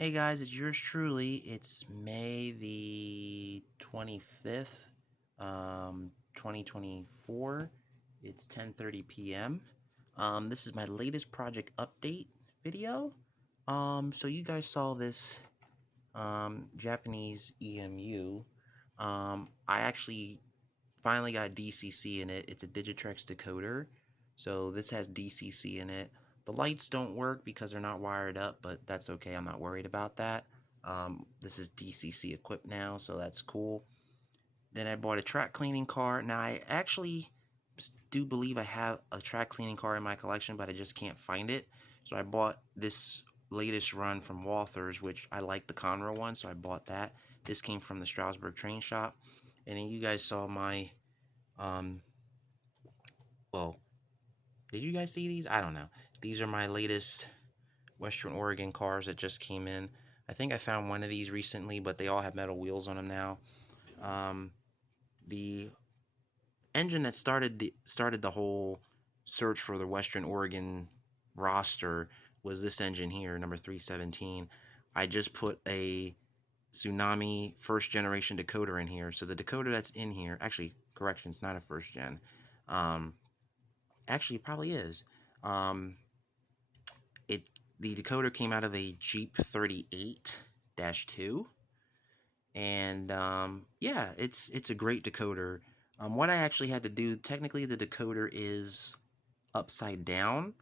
Hey guys, it's yours truly. It's May the 25th, 2024. It's 10:30 p.m. This is my latest project update video. So you guys saw this Japanese EMU. I actually finally got DCC in it. It's a Digitrex decoder. So this has DCC in it. The lights don't work because they're not wired up, but that's okay. I'm not worried about that. This is DCC equipped now, so that's cool. Then I bought a track cleaning car. Now I actually do believe I have a track cleaning car in my collection, but I just can't find it. So I bought this latest run from Walthers, which I like the Conroe one, so I bought that. This came from the Stroudsburg Train Shop. And then you guys saw my um, well, did you guys see these? I don't know. These are my latest Western Oregon cars that just came in. I think I found one of these recently, but they all have metal wheels on them now. The engine that started the whole search for the Western Oregon roster was this engine here, number 317. I just put a Tsunami first generation decoder in here. So the decoder that's in here, actually, correction, it's not a first gen. Actually, it probably is. Um, it the decoder came out of a Jeep 38-2, and yeah, it's a great decoder. What I actually had to do, technically, the decoder is upside down,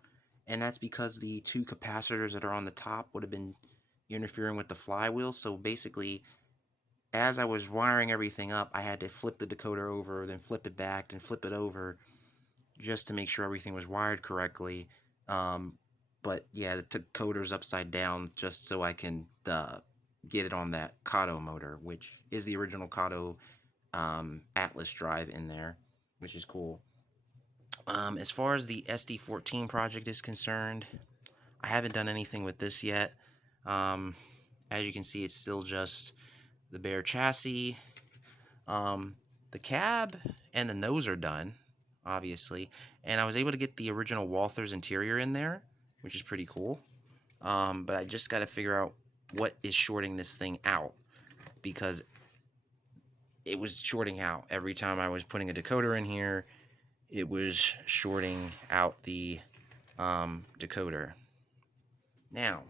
and that's because the two capacitors that are on the top would have been interfering with the flywheel. So basically, as I was wiring everything up, I had to flip the decoder over, then flip it back, then flip it over, just to make sure everything was wired correctly. But yeah, the decoder's upside down just so I can get it on that Kato motor, which is the original Kato Atlas drive in there, which is cool. As far as the SD14 project is concerned, I haven't done anything with this yet. As you can see, it's still just the bare chassis. The cab and the nose are done, obviously, and I was able to get the original Walthers interior in there, which is pretty cool. But I just got to figure out what is shorting this thing out, because it was shorting out every time I was putting a decoder in here. It was shorting out the decoder. Now,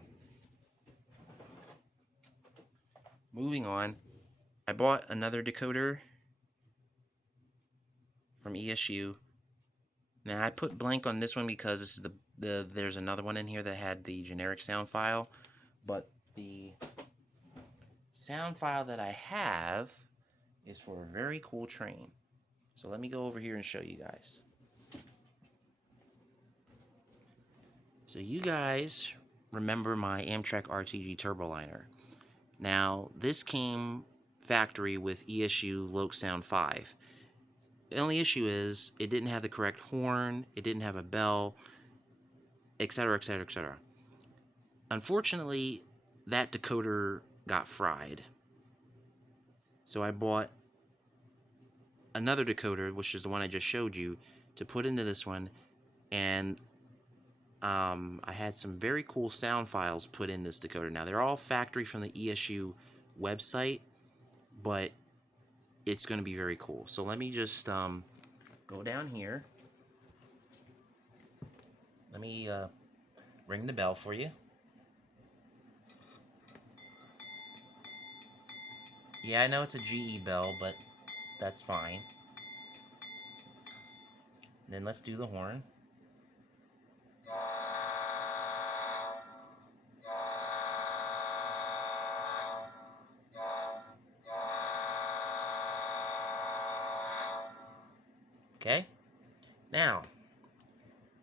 moving on, I bought another decoder from ESU. Now I put blank on this one because this is there's another one in here that had the generic sound file, but the sound file that I have is for a very cool train. So let me go over here and show you guys. So you guys remember my Amtrak RTG Turboliner. Now this came factory with ESU Loc Sound 5. The only issue is it didn't have the correct horn, it didn't have a bell, etc., etc., etc. Unfortunately, that decoder got fried. So I bought another decoder, which is the one I just showed you, to put into this one, and I had some very cool sound files put in this decoder. Now, they're all factory from the ESU website, but it's going to be very cool. So let me just go down here. Let me ring the bell for you. Yeah, I know it's a GE bell, but that's fine. Then let's do the horn. Okay? Now,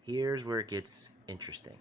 here's where it gets interesting.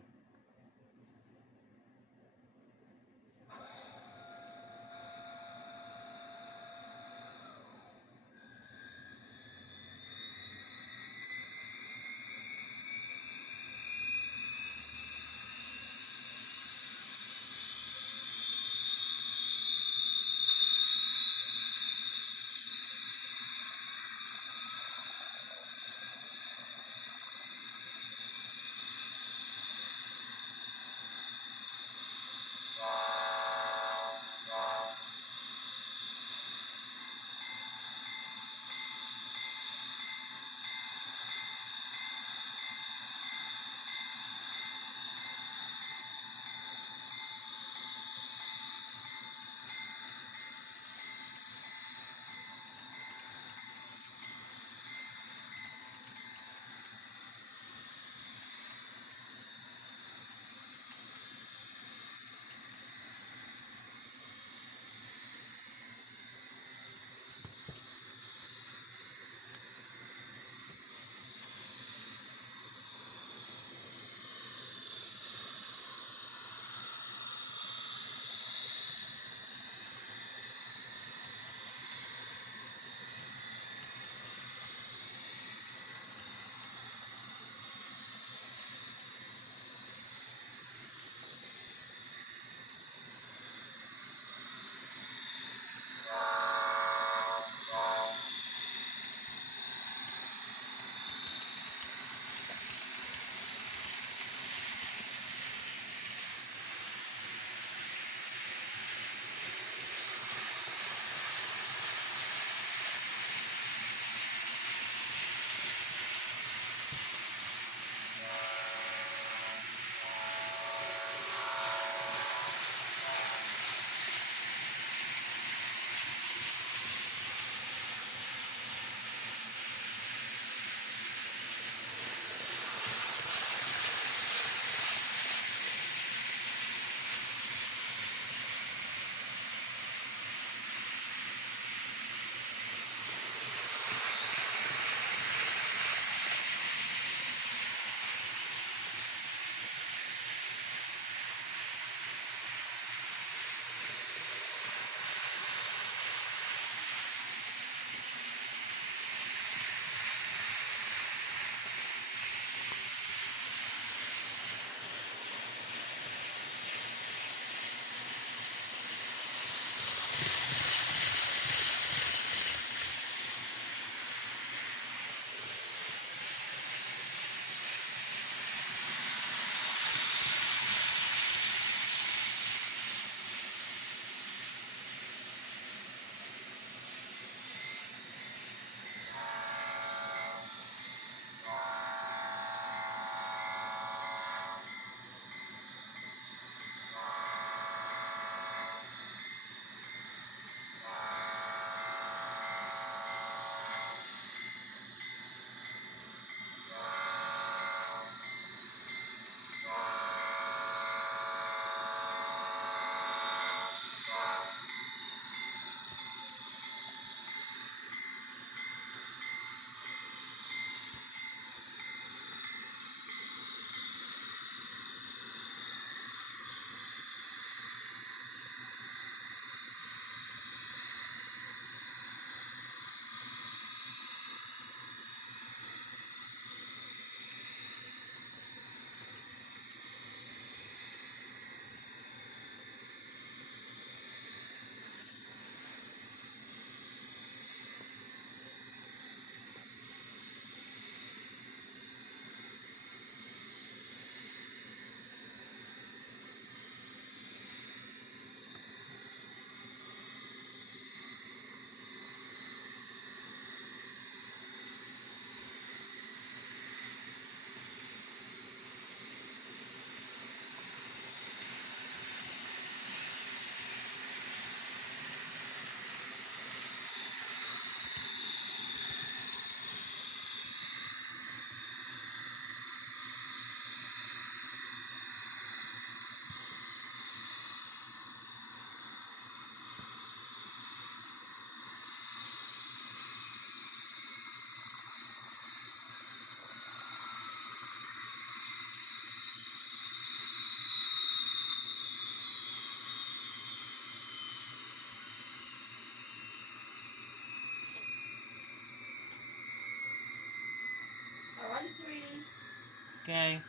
Okay.